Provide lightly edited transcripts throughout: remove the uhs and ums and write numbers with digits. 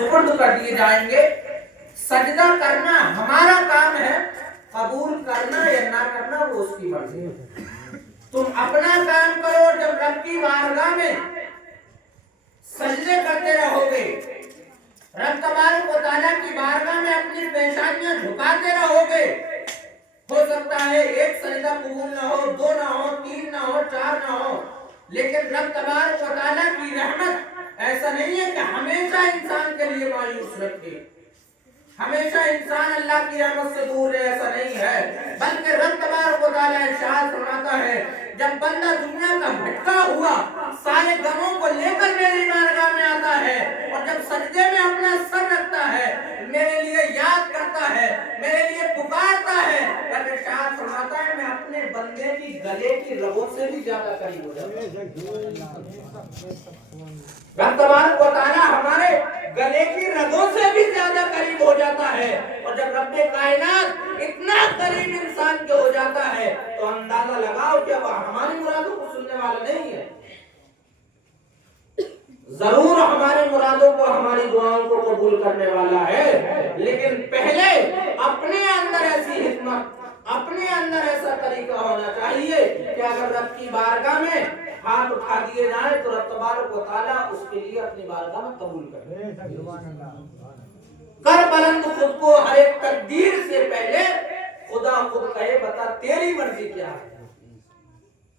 سپرد کر دیے جائیں گے۔ سجدہ کرنا ہمارا کام ہے، قبول کرنا یا نہ کرنا وہ اس کی مرضی ہے۔ تم اپنا کام کرو، جب رب کی بارگاہ میں سجدے کرتے رہو گے، رب تبارک و تعالیٰ کی بارگاہ میں اپنی پیشانیاں جھکاتے رہو گے، ہو سکتا ہے ایک سجدہ قبول نہ ہو، 2 نہ ہو، 3 نہ ہو، 4 نہ ہو، لیکن رب تبارک و تعالیٰ کی رحمت ایسا نہیں ہے کہ ہمیشہ انسان کے لیے مایوس رکھے، ہمیشہ انسان اللہ کی رحمت سے دور رہے، ایسا نہیں ہے، بلکہ رب تبارک و تعالیٰ ارشاد فرماتا ہے جب بندہ دنیا کا بھٹکا ہوا سارے غموں کو لے کر میری بارگاہ میں آتا ہے اور جب سجدے میں اپنا سر رکھتا ہے، میرے لیے یاد کرتا ہے، میرے لیے پکارتا ہے، رب ارشاد فرماتا ہے میں اپنے بندے کی گلے کی رگوں سے بھی زیادہ قریب ہو جاتا ہوں۔ رب تبارک و تعالیٰ ہمارے گلے کی رگوں سے بھی زیادہ قریب ہو جاتا ہے، اور جب رب کائنات اتنا قریب انسان کے ہو جاتا ہے تو اندازہ لگاؤ کہ وہ ہماری مرادوں کو سننے والا نہیں ہے، ضرور ہماری مرادوں کو، ہماری دعاؤں کو قبول کرنے والا ہے، لیکن پہلے اپنے اندر ایسی حکمت، اپنے اندر ایسا طریقہ ہونا چاہیے کہ اگر رب کی بارگاہ میں ہاتھ اٹھا دیے جائیں تو رب تبارک و تعالیٰ اس کے لیے اپنی بارگاہ میں قبول کرے۔ کر بلند خود کو ہر ایک تقدیر سے پہلے، خدا خود کہے بتا تیری مرضی کیا ہے،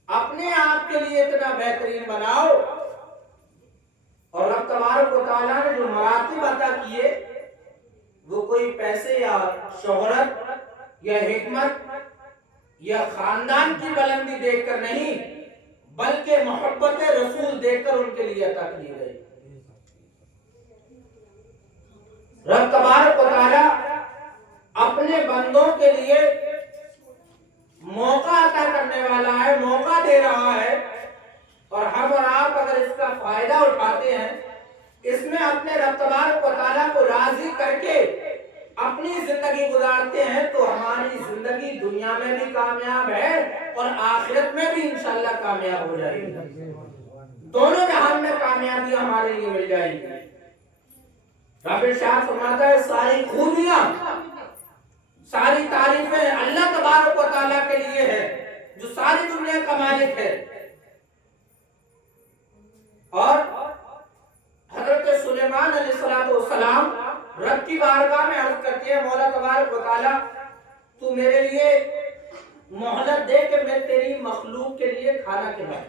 اپنے آپ کے لیے اتنا بہترین بناؤ۔ اور رب تبارک و تعالیٰ نے جو مراتب عطا کیے وہ کوئی پیسے یا شہرت یا حکمت یا خاندان کی بلندی دیکھ کر نہیں، بلکہ محبت رسول دیکھ کر ان کے لیے عطا کی گئی۔ رب تبارک و تعالیٰ اپنے بندوں کے لیے موقع عطا کرنے والا ہے، موقع دے رہا ہے، اور ہم اور آپ اگر اس کا فائدہ اٹھاتے ہیں، اس میں اپنے رب تبارک و تعالیٰ کو راضی کر کے اپنی زندگی گزارتے ہیں تو ہماری زندگی دنیا میں بھی کامیاب ہے اور آخرت میں بھی انشاءاللہ کامیاب ہو جائے گی، دونوں جہان میں کامیابی ہمارے لیے مل جائے گی۔ رب ارشاد فرماتا ہے ساری خوبیاں، ساری تعریفیں اللہ تبارک و تعالیٰ کے لیے ہے جو ساری دنیا کا مالک ہے۔ اور حضرت سلیمان علیہ السلام رب کی بارگاہ میں عرض کرتے ہیں مولا تبارک و تعالیٰ تو میرے لیے مہلت دے کہ میں تیری مخلوق کے لیے کھانا کھلاؤں،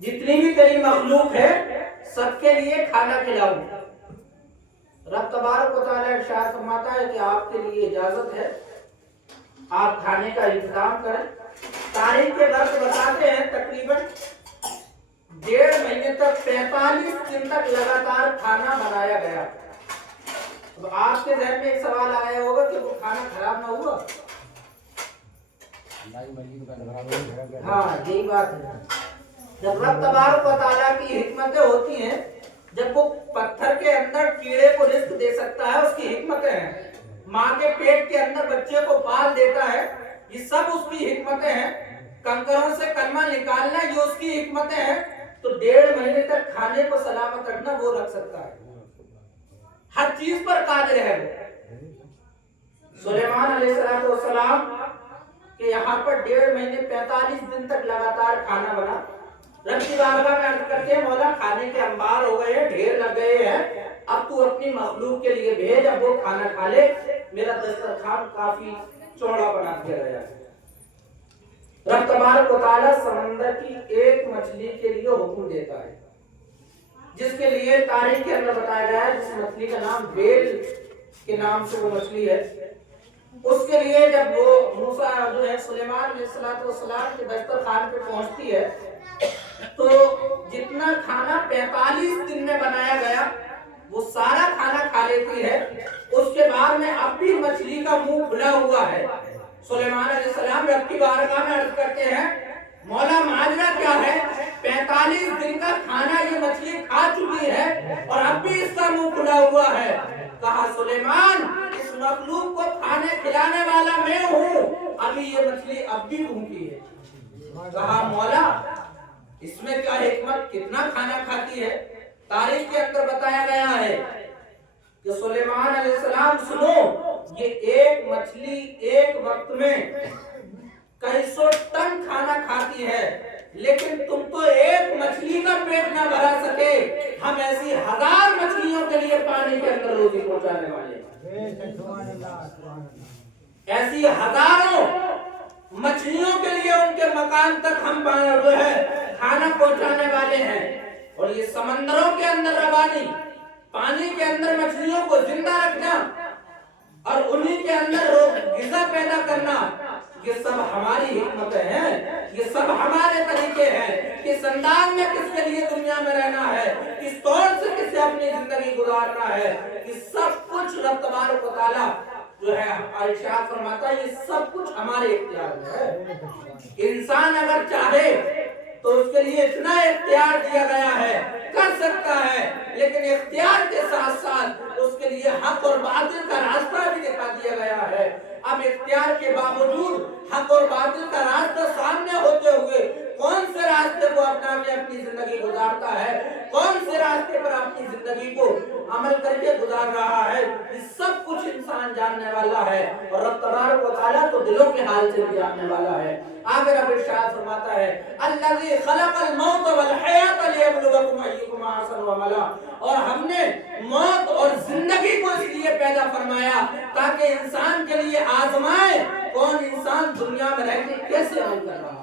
جتنی بھی تیری مخلوق ہے سب کے لیے کھانا کھلاؤں۔ رب تبارک و تعالیٰ ارشاد فرماتا ہے کہ آپ کے لیے اجازت ہے، آپ کھانے کا انتظام کریں۔ تاریخ کے درس بتاتے ہیں تقریباً 1.5 مہینے تک 45 دن تک لگاتار کھانا بنایا گیا۔ اب آپ کے ذہن میں ایک سوال آیا ہوگا کہ وہ کھانا خراب نہ ہوا؟ ہاں یہی بات ہے، جب رب تبارک و تعالیٰ کی حکمتیں ہوتی ہیں، جب وہ پتھر کے اندر کیڑے کو رزق دے سکتا ہے اس کی حکمتیں ہیں، ماں کے پیٹ کے اندر بچے کو پال دیتا ہے، یہ سب اس کی حکمتیں ہیں، کنکروں سے کلمہ نکالنا یہ اس کی حکمتیں ہیں، تو 1.5 مہینے تک کھانے کو سلامت رکھنا وہ رکھ سکتا ہے، ہر چیز پر قادر ہے وہ۔ سلیمان علیہ السلام کہ یہاں پر 1.5 مہینے 45 دن تک لگاتار کھانا بنا۔ رب کی بارگاہ میں عرض کرتے ہیں مولا کھانے کے انبار ہو گئے ہیں، ڈھیر لگ گئے ہیں، اب تو اپنی مخلوق کے لیے بھیج، اب وہ کھانا کھا لے، میرا دسترخوان کافی چوڑا بنا دیا گیا ہے۔ رب تبارک و تعالیٰ سمندر کی ایک مچھلی کے لیے حکم دیتا ہے جس کے لیے تاریخ کے اندر بتایا گیا ہے، جس مچھلی کا نام بیل کے نام سے وہ مچھلی ہے، اس کے لیے جب وہ موسیٰ جو ہے سلیمان علیہ السلام کے دسترخوان پہ پہنچتی ہے تو جتنا کھانا 45 دن میں بنایا گیا وہ سارا کھانا کھا لیتی ہے۔ اس کے بعد میں اب بھی مچھلی کا منہ کھلا ہوا ہے۔ سلیمان علیہ السلام رب کی بارگاہ میں عرض کرتے ہیں مولا ماجرا کیا ہے، 45 دن کا کھانا یہ مچھلی کھا چکی ہے اور اب بھی اس کا منہ کھلا ہوا ہے۔ کہا سلیمان اس مخلوق کو کھانے کھلانے والا میں ہوں، ابھی یہ مچھلی اب بھی بھوکی ہے۔ کہا مولا اس میں کیا حکمت، کتنا کھانا کھاتی ہے؟ تاریخ کے اندر بتایا گیا सलाम सुनो, ये एक मछली एक वक्त में कई सौ टन खाना खाती है, लेकिन तुम तो एक मछली का पेट ना भरा सके, हम ऐसी 1000 मछलियों के लिए पानी के अंदर रोटी पहुंचाने वाले, ऐसी हजारों मछलियों के लिए उनके मकान तक हम जो है खाना पहुंचाने वाले हैं। और ये समंदरों के अंदर रवानी, पानी के अंदर मछलियों को जिंदा रखना और उन्हीं के अंदर ग़िज़ा पैदा करना, ये सब हमारी हिकमत है, ये सब हमारे तरीके हैं। किस अंदाज में किसके लिए दुनिया में रहना है, किस तौर से किसे अपनी जिंदगी गुजारना है, ये सब कुछ रब तबारक व तआला जो है इरशाद फरमाता है, ये सब कुछ हमारे इख्तियार में है। इंसान अगर चाहे तो उसके लिए इतना इख्तियार दिया गया है, कर सकता है, लेकिन इख्तियार के साथ साथ उसके लिए हक और बातिल का रास्ता भी दिखा दिया गया है। अब इख्तियार के बावजूद हक और बातिल का रास्ता सामने होते हुए कौन से रास्ते को अपना के अपनी जिंदगी गुजारता है, कौन से रास्ते पर अपनी जिंदगी को अमल करके गुजार रहा है, ये सब कुछ इंसान जानने वाला है। और रब तबारक व तआला तो दिलों के हाल से भी जानने वाला है। आगे रब इरशाद फरमाता है, अल्लज़ी खलक़ल मौत वल हयात लियब्लुवकुम अय्युकुम अहसनु अमला, और हमने मौत और जिंदगी को इसलिए पैदा फरमाया ताकि इंसान के लिए आजमाए कौन इंसान दुनिया में रह के कैसे अमल कर रहा है,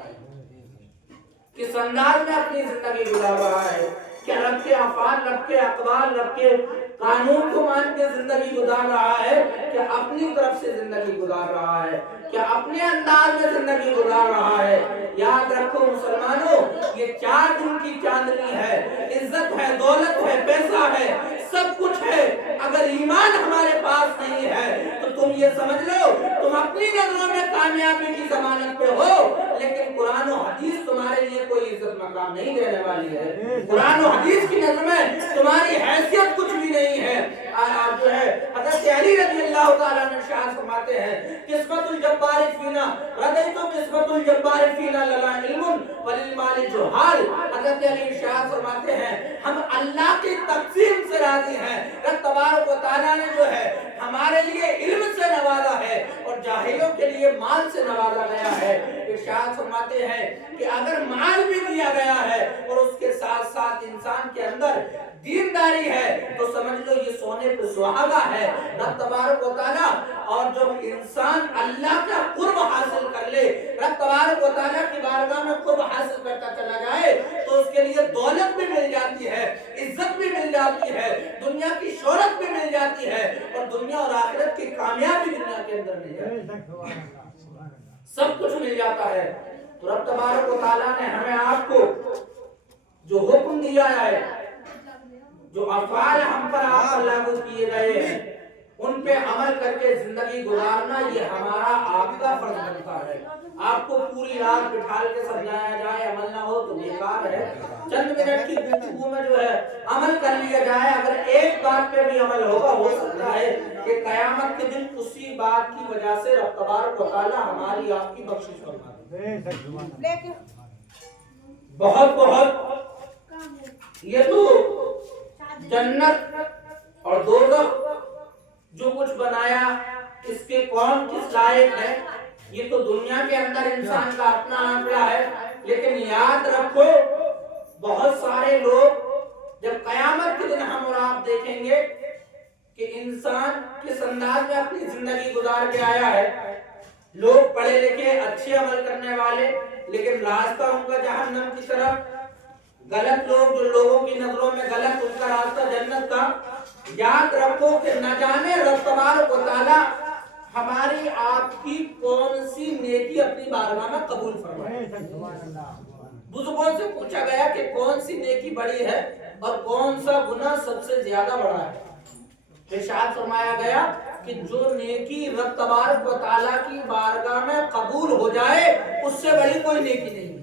किस अंदाज में अपनी जिंदगी गुजार रहा है, क्या रब के अफ़आल, रब के अक़वाल, रब के कानून को मान के जिंदगी गुजार रहा है, क्या अपनी तरफ से जिंदगी गुजार रहा है, क्या अपने अंदाज में जिंदगी गुजार रहा है। याद रखो मुसलमानों, ये 4 दिन की चांदनी है, इज्जत है, दौलत है, पैसा है, सब कुछ है। अगर ईमान हमारे पास नहीं है तो तुम ये समझ लो तुम अपनी नजरों में कामयाबी की जमानत पे हो, लेकिन कुरान और हदीस तुम्हारे लिए कोई इज्जत मकाम नहीं देने वाली है। कुरान और हदीस की नजर में तुम्हारी हैसियत कुछ भी नहीं है। आप जो है हज़रत अली रज़ी अल्लाह तआला ने इरशाद फरमाते हैं, किस्मतुल जब्बार फीना रदइतु किस्मतुल जब्बार फीना लला इल्मुन वलिल माल जुहाल। हज़रत अली इरशाद फरमाते हैं, हम अल्लाह की तक़सीम से राजी हैं। रब तबारक व तआला ने जो है हमारे लिए इल्म से नवाजा है और जाहिलों के लिए माल से नवाजा गया है। इरशाद फरमाते हैं कि अगर माल भी दिया गया है और उसके साथ साथ इंसान के अंदर दीनदारी है तो समझ लो ये सोने पे सुहागा है। रब तबारक व तआला, और जब इंसान अल्लाह का कुर्ब हासिल कर ले, रब तबारक व तआला की बारगाह में कुर्ब हासिल करता चला जाए तो उसके लिए दौलत भी मिल जाती है, इज्जत भी मिल जाती है, दुनिया की शोहरत भी मिल जाती है और दुनिया और आखिरत की कामयाबी दुनिया के अंदर मिल जाती है, सब कुछ मिल जाता है। तो रब तबारक व तआला ने हमें आपको जो हुक्म दिया है, जो अफ़आल हम पर आप पर लागू किए गए हैं, उन पे अमल करके जिंदगी गुजारना ये हमारा आपका फर्ज बनता है। आपको पूरी रात बिठाल के समझाया जाए, अमल ना हो तो बेकार है। चंद मिनट की गुफ्तगू में जो है अमल कर लिया जाए, अगर एक बात पे भी अमल होगा, हो सकता है कि कयामत के दिन उसी बात की वजह से रब तबारक व तआला हमारी आपकी बख्शिश फरमा दे। बहुत बहुत ये तो जन्नत और दोज़ख जो कुछ बनाया इसके कौन किस लायक है, ये तो दुनिया के अंदर इंसान का अपना आंकड़ा है। लेकिन याद रखो, बहुत सारे लोग जब कयामत के दिन हम और आप देखेंगे कि इंसान किस अंदाज में अपनी जिंदगी गुजार के आया है। लोग पढ़े लिखे अच्छे अमल करने वाले, लेकिन रास्ता उनका जहन्नम की तरफ। गलत लोग जो लोगों की नजरों में गलत, उनका रास्ता जन्नत का। याद रखो कि न जाने रब तबारक व तआला हमारी आपकी कौन सी नेकी अपनी बारगाह में कबूल फरमाए। बुजुर्गों से पूछा गया कि कौन सी नेकी बड़ी है और कौन सा गुनाह सबसे ज्यादा बड़ा है। इरशाद फरमाया गया कि जो नेकी रब तबारक व तआला की बारगाह में कबूल हो जाए उससे बड़ी कोई नेकी नहीं है,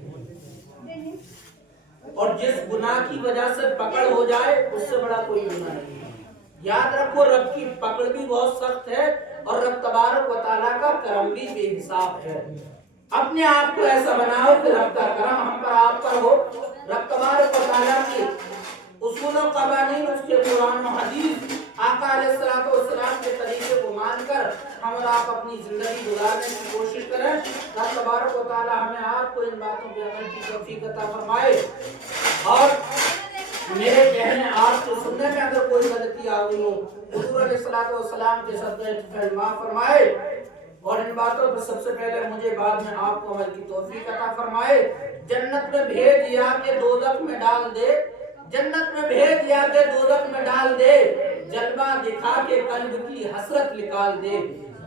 और जिस गुनाह की वजह से पकड़ हो जाए उससे बड़ा कोई गुनाह नहीं है। याद रखो, रब की पकड़ भी बहुत सख्त है और रब तबारक व तआला का करम भी बेहिसाब है। अपने आप को ऐसा बनाओ कि रब का करम हम पर आप पर हो। रब तबारक व तआला की उसूल और कवानीन, उसके कुरान और हदीस आका अलैहिस्सलाम के तरीके को मानकर हम और आप अपनी जिंदगी गुजारने की कोशिश करें। अल्लाह तबारक व तआला हमें आपको इन बातों पे अमल की तौफीक अता फरमाए। और मेरे कहने आपको सुनने में अगर कोई गलती आ गई हो, हुजूर अलैहिस्सलाम के सदक़े माफ फरमाए। और इन बातों पर सबसे पहले मुझे, बाद में आपको अमल की तौफीक अता फरमाए। जन्नत में भेज या के दोज़ख में डाल दे, जन्नत में भेज या के दोज़ख में डाल दे, जलवा दिखा के कल्ब की हसरत निकाल दे।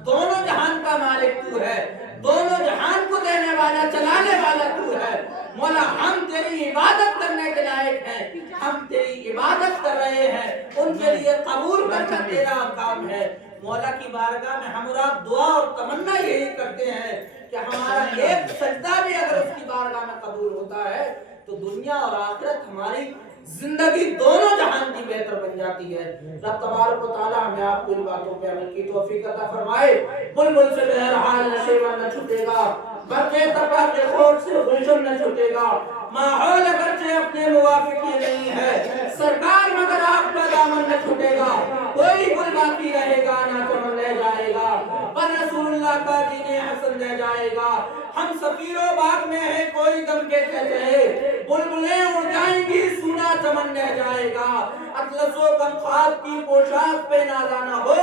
दोनों जहान का मालिक तू है, दोनों जहान को देने वाला, चलाने वाला तू है। मौला, हम तेरी इबादत करने के लायक हैं, हम तेरी इबादत कर रहे हैं, उनके लिए कबूल करना तेरा काम है। मौला की बारगाह में हम और आप दुआ और तमन्ना यही करते हैं कि हमारा एक सजदा भी अगर उसकी बारगाह में कबूल होता है तो दुनिया और आखिरत, हमारी जिंदगी दोनों जहान की बेहतर बन जाती है। रब तबारक व तआला हमें आपको इन बातों पे अमल की तौफीक अता फरमाए। बुलबुल से बहरहाल नशेवा न छूटेगा, बरके तपा के खोट से गुलशन न छूटेगा। माहौल अगरचे अपने मुवाफिक नहीं है, सरकार मगर आपका दामन न छूटेगा। कोई गुल बाकी रहेगा ना चमन रह जाएगा, पर रसूलुल्लाह का दीन हसन रह जाएगा। हम सफीरों बाग में है कोई दम के चले, बुलबुलें उड़ जाएंगी सुना चमन रह जाएगा। अतलसो गमखार की पोशाक पे नादाना हो,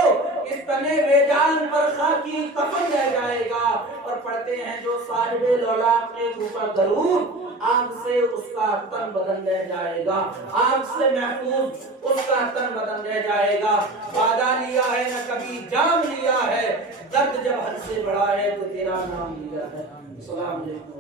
इस तने बेजान पर खाकी कफन रह जाएगा। और पढ़ते हैं जो साहिबे लौलाक के ऊपर दरूद, आग से उसका तन बदन रह जाएगा, आग से महफूज उसका तन बदन रह जाएगा। वादा लिया है न कभी जाम लिया है, दर्द जब हद से बड़ा है तो तेरा नाम लिया है। अस्सलाम वालेकुम।